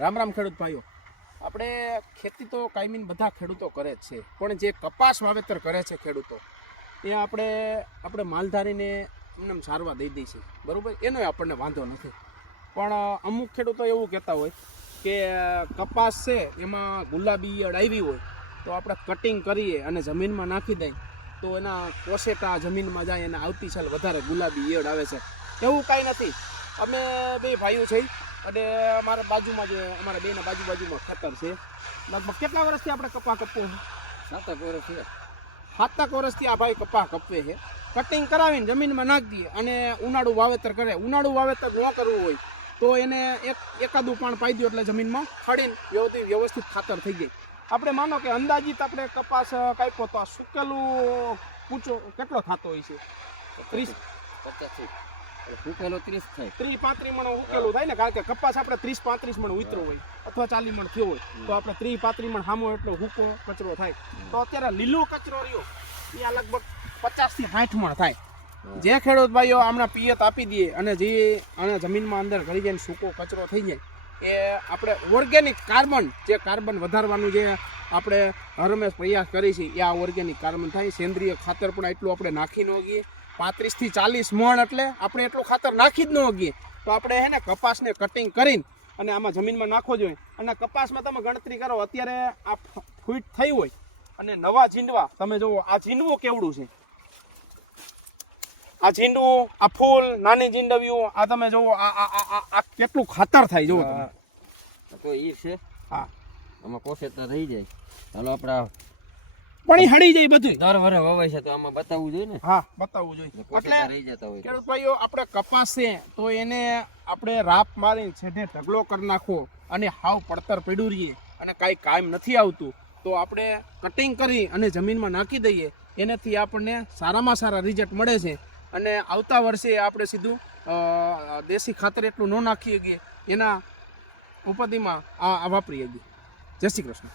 રામ રામ ખેડૂત ભાઈઓ. આપણે ખેતી તો કાયમીન બધા ખેડૂતો કરે જ છે, પણ જે કપાસ વાવેતર કરે છે ખેડૂતો એ આપણે માલધારીને એમને સારવાર દઈ દઈએ છીએ, બરાબર, એનો આપણને વાંધો નથી. પણ અમુક ખેડૂતો એવું કહેતા હોય કે કપાસ છે એમાં ગુલાબી ઈયળ આવી હોય તો આપણે કટિંગ કરીએ અને જમીનમાં નાખી દઈએ તો એના કોસેટા જમીનમાં જાય અને આવતી સાલ વધારે ગુલાબી ઈયળ આવે છે. એવું કાંઈ નથી. અમે બે ભાઈઓ છીએ અને અમારા બાજુમાં જે અમારા બેના બાજુમાં ખેતર છે. લગભગ કેટલા વર્ષથી આપણે કપા કપવો છે? 7 વર્ષથી. 7 વર્ષથી આ ભાઈ કપા કપવે છે. કટિંગ કરાવીને જમીનમાં નાખી દઈએ અને ઉનાળુ વાવેતર કરે. ઉનાળુ વાવેતર ન કરવું હોય તો એને એકાદું પાણ પાઈ દો એટલે જમીનમાં ખડીને વ્યવસ્થિત ખાતર થઈ જાય. આપણે માનો કે અંદાજિત આપણે કપાસ કાપ્યો તો આ સુકેલું પૂછો કેટલો થતો હોય છે? 30-50 ઉકેલો 30 થાય, 30-35 મણ ઉકેલું થાય ને, કારણ કે કપાસ આપણે 30-35 મણ ઉતરો હોય અથવા 40 મણ થયો હોય તો આપણે 30-35 મણ સામો એટલો હૂકો કચરો થાય. તો અત્યારે લીલો કચરો રહ્યો એ આ લગભગ 50 થી 60 મણ થાય. જે ખેડૂત ભાઈઓ આમના પિયત આપી દે અને જે આના જમીનમાં અંદર ઘડી જઈને સૂકો કચરો થઈ જાય એ આપણે ઓર્ગેનિક કાર્બન, જે કાર્બન વધારવાનું જે આપણે હરમેશ પ્રયાસ કરી છે એ આ ઓર્ગેનિક કાર્બન થાય. સેન્દ્રિય ખાતર પણ એટલું આપણે નાખી ન ગઈએ, 35 થી 40 મણ એટલે આપણે એટલું ખાતર નાખી જ ન ગઈએ. તો આપણે હે ને કપાસને કટિંગ કરીને અને આમાં જમીનમાં નાખવો જોઈએ. અને કપાસમાં તમે ગણતરી કરો, અત્યારે આ ફૂટ થઈ હોય અને નવા ઝીંડવા તમે જુઓ, આ ઝીંડવું કેવડું છે, આ ઝીંડવું, આ ફૂલ, નાની ઝીંડવીઓ, આ તમે જુઓ આ કેટલું ખાતર થાય જુઓ તમે. તો ઈ છે. હા, આમાં કોસેતા રહી જાય. ચાલો આપડા પણ એ હળી જાય બધું. દર વરે વવાય છે તો આમાં બતાવવું જોઈએ ને. હા, બતાવવું જોઈએ. કોસેતા રહી જતા હોય ખેડૂત ભાઈઓ, આપણે કપાસ છે તો એને આપણે રાપ મારીને છેડે ઢગલો કરી નાખો અને હાવ પડતર પડ્યું રહીએ અને કાંઈ કામ નથી આવતું તો આપણે કટિંગ કરી અને જમીનમાં નાખી દઈએ. એનાથી આપણને સારામાં સારા રિઝલ્ટ મળે છે. અને આવતા વર્ષે આપણે સીધું દેશી ખાતર એટલું ન નાખીએ કે એના ઉપતિમાં આ વાપરીએ. જય શ્રી કૃષ્ણ.